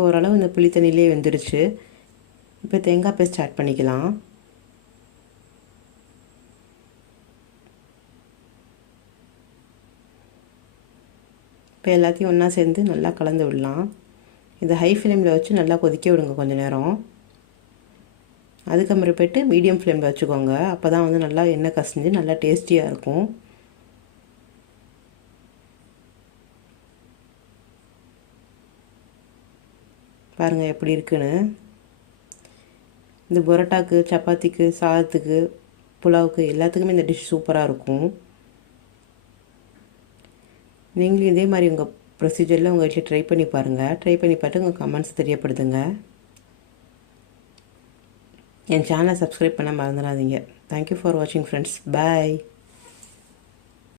இப்போ ஓரளவு இந்த புளி தண்ணியிலே வெந்துருச்சு. இப்போ தேங்காய் பேஸ்ட் ஆட் பண்ணிக்கலாம். இப்போ எல்லாத்தையும் ஒன்றா சேர்ந்து நல்லா கலந்து விடலாம். இதை ஹை ஃப்ளேமில் வச்சு நல்லா கொதிக்க விடுங்க கொஞ்சம் நேரம். அதுக்கப்புறமேட்டு மீடியம் ஃப்ளேமில் வச்சுக்கோங்க. அப்போ தான் வந்து நல்லா எண்ணெய் கசிஞ்சு நல்லா டேஸ்டியாக இருக்கும். பாருங்கள் எப்படி இருக்குன்னு. இந்த பரோட்டாக்கு, சப்பாத்திக்கு, சாதத்துக்கு, புலாவுக்கு எல்லாத்துக்குமே இந்த டிஷ் சூப்பராக இருக்கும். நீங்களும் இதே மாதிரி உங்கள் ப்ரொசீஜரில் உங்கள் வீட்டில் ட்ரை பண்ணி பாருங்கள். ட்ரை பண்ணி பார்த்து உங்கள் கமெண்ட்ஸ் தெரியப்படுத்துங்க. என் சேனலை சப்ஸ்கிரைப் பண்ண மறந்துடாதீங்க. தேங்க்யூ ஃபார் வாட்சிங் ஃப்ரெண்ட்ஸ். பாய்.